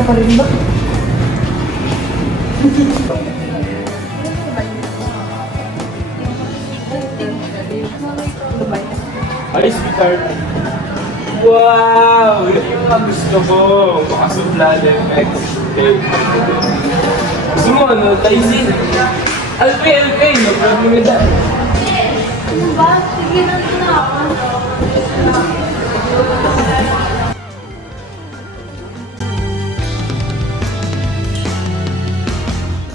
Bata pa rin ba? Hi, sweetheart. Wow! Yan yung mga gusto ko. Makasupla effect. Okay. Gusto mo, ano? Tyson? Alpay! No problem with that. Ano ba? Sige na ako.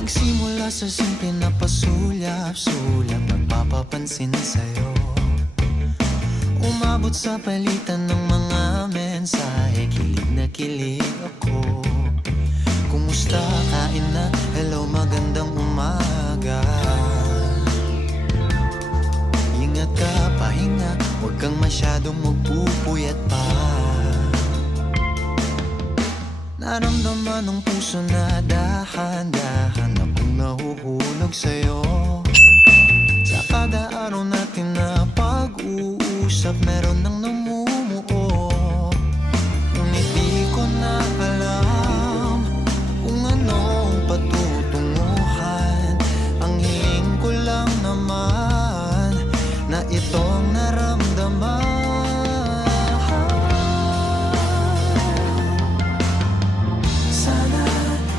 Nagsimula sa simple na pasulyap-sulyap, nagpapapansin sa'yo. Umabot sa palitan ng mga mensahe, kilig na kilig ako. Kumusta, kain na, hello, magandang umaga. Ingat ka, pahinga, huwag kang masyadong magpupuyat pa. Naramdaman ng puso na dahan-dahan akong nahuhulog sa'yo. Sa kada araw natin na pag-uusap, meron nang namumuo. Ngunit di ko na alam kung anong patutunguhan. Ang hiling ko lang naman na itong naramdaman.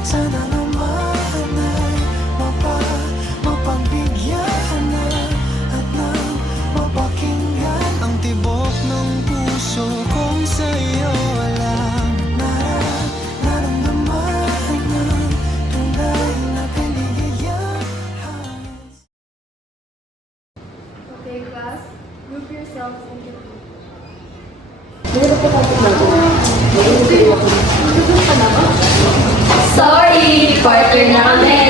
Sana naman ay mapagbigyan na at nang mapakinggan ang tibok ng puso kong sa'yo lang naramdaman ng tunay na kaligayahan. Okay, class. Group yourselves into two. Sorry! Partner na kami!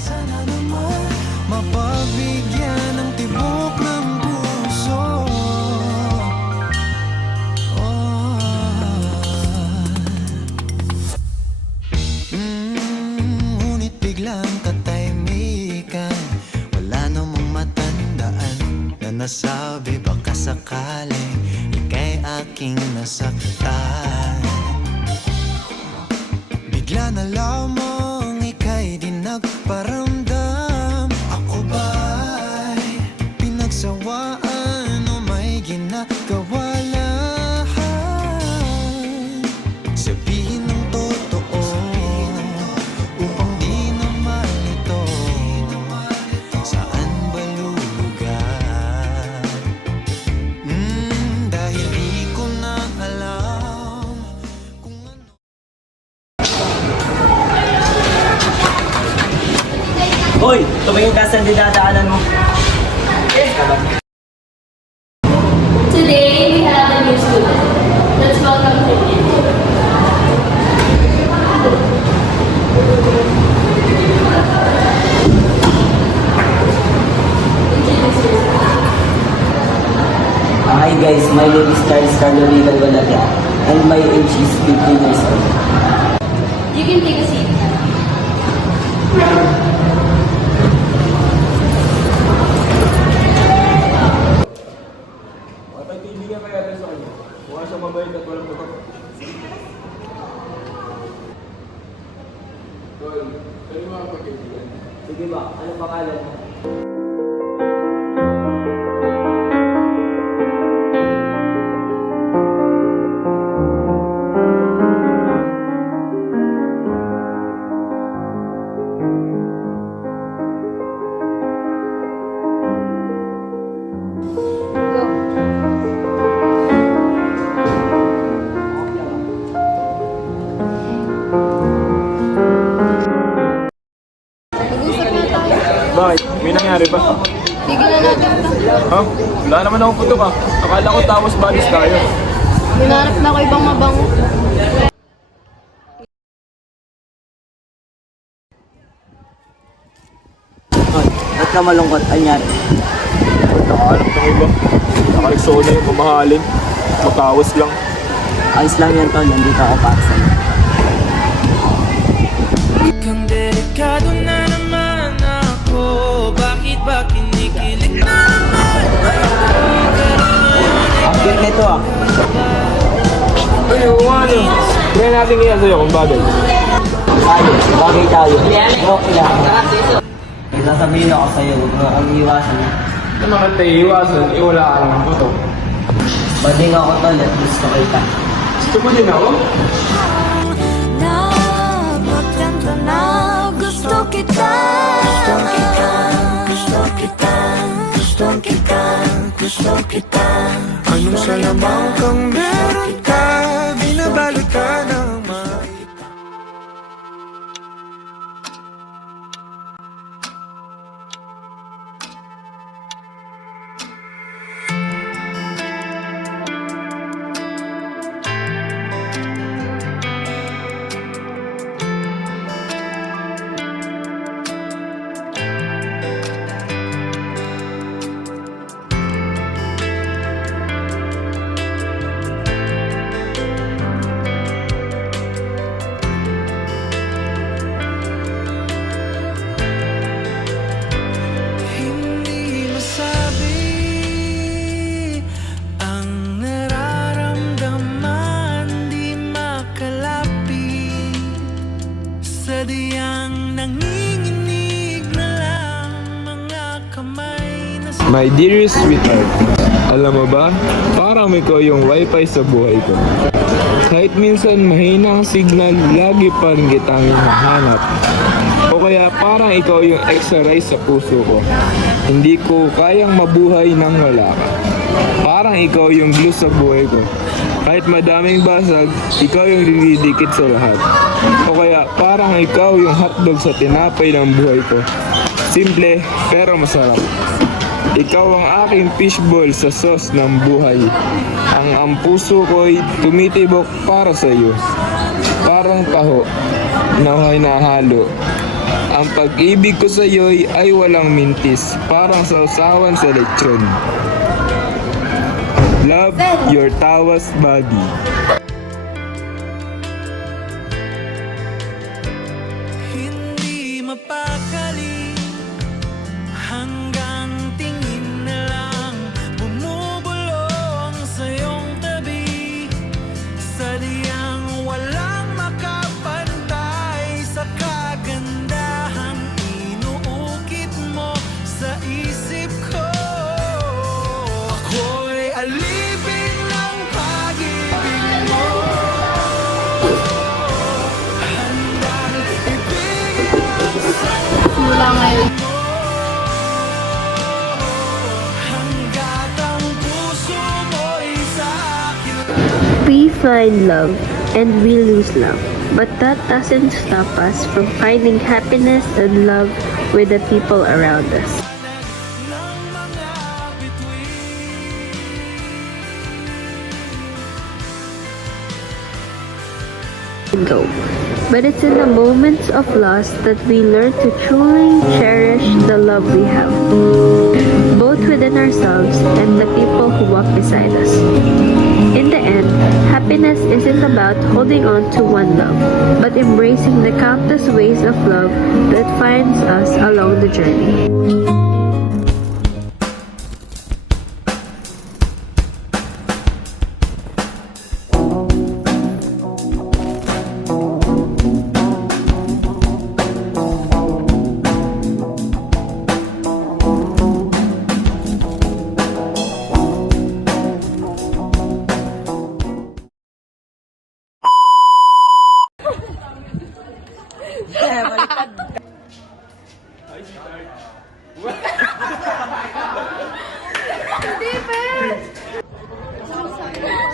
Sana naman mapagbigyan ng tibok ng puso. Ngunit biglang katahimikan, wala namang matandaan na nasabi baka sakaling ika'y aking nasaktan. Bigla na lamang ika'y di nagparamdam. Ako ba'y pinagsawaan o may ginagawa lahat? Sabihin ng totoo upang di na malito. Saan ba lulugar? Dahil di ko na alam kung ano. Hoy, tumingin ka sa dinadaanan mo. Today, we have a new student. Let's welcome him in. Introduce yourself. Hi guys, my name is Charles Carlo Rival Balaga and my age is 15 years old. You can take a seat. Kaibigan kaya tayo sa kanya. Mukha siyang mabait at walang butot. Tol, pwede mo ang pagkaibigan. Sige ba, ano pangalan mo? Mag-usap na tayo. Bakit? May nangyari ba? Tigilan natin ito. Ha? Wala naman akong putok ah. Akala ko tapos balis tayo. Hinanap na ako ibang mabango. Hoy, ba't ka malungkot? Anyari? Nakahanap ng iba. Nakareksona yung mamahalin. Makawas lang. Ayos lang yan, Tol. Nandito ako para sa'yo. Sigurado na naman ako, bakit ba kinikilig na naman ako? Ang cute nito ah. Ay, ano? Kaya natin kaya sa'yo kung bagay. Tayo, bagay tayo. Okay lang. May sasabihin ako sa'yo, huwag mo akong iwasan. Ano naman tayo iwasan, wala ka naman po to. Bading ako tol at gusto kita. Gusto ko din ako. Napagtanto na gusto kita. Gusto kita, gusto kita, gusto kita, gusto kita. Anong salamang kang meron ka, binabalot ka ng maita. Hindi masabi ang nararamdaman, di makalapit. Sadyang nanginginig na lang mga kamay na My dearest sweetheart, alam mo ba? Parang ikaw yung wifi sa buhay ko. Kahit minsan mahina ang signal, lagi pa rin kitang hinahanap. O kaya parang ikaw yung extra rice sa puso ko. Hindi ko kayang mabuhay nang wala ka. Parang ikaw yung glue sa buhay ko. Kahit madaming basag, ikaw yung dinidikit sa lahat. O kaya parang ikaw yung hotdog sa tinapay ng buhay ko. Simple pero masarap. Ikaw ang aking fishball sa sauce ng buhay. Ang puso ko'y tumitibok para sa iyo. Parang taho na hinahalo. Ang pag-ibig ko sa iyo'y ay walang mintis, parang sausawan sa lechon. Love, your tawas body. hindi mapakali, hanggang tingin na lang bumubulong sa iyong tabi. Sadyang walang makapantay sa kagandahang inuukit mo sa isip ko. Ako'y alipin ng pag-ibig mo. Handang ibigin ang Mula ngayon. hanggat ang puso mo'y sa akin. We find love and we lose love, but that doesn't stop us from finding happiness and love with the people around us. ng mga bituin. Go. But it's in the moments of loss that we learn to truly cherish the love we have, both within ourselves and the people who walk beside us. In the end, happiness isn't about holding on to one love, but embracing the countless ways of love that finds us along the journey.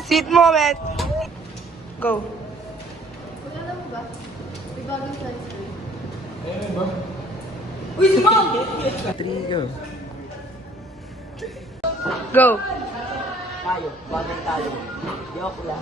Sweet moment. Go. Wala mo ba? May bagong sunscreen. Go. Tayo, bagay tayo. Joke lang.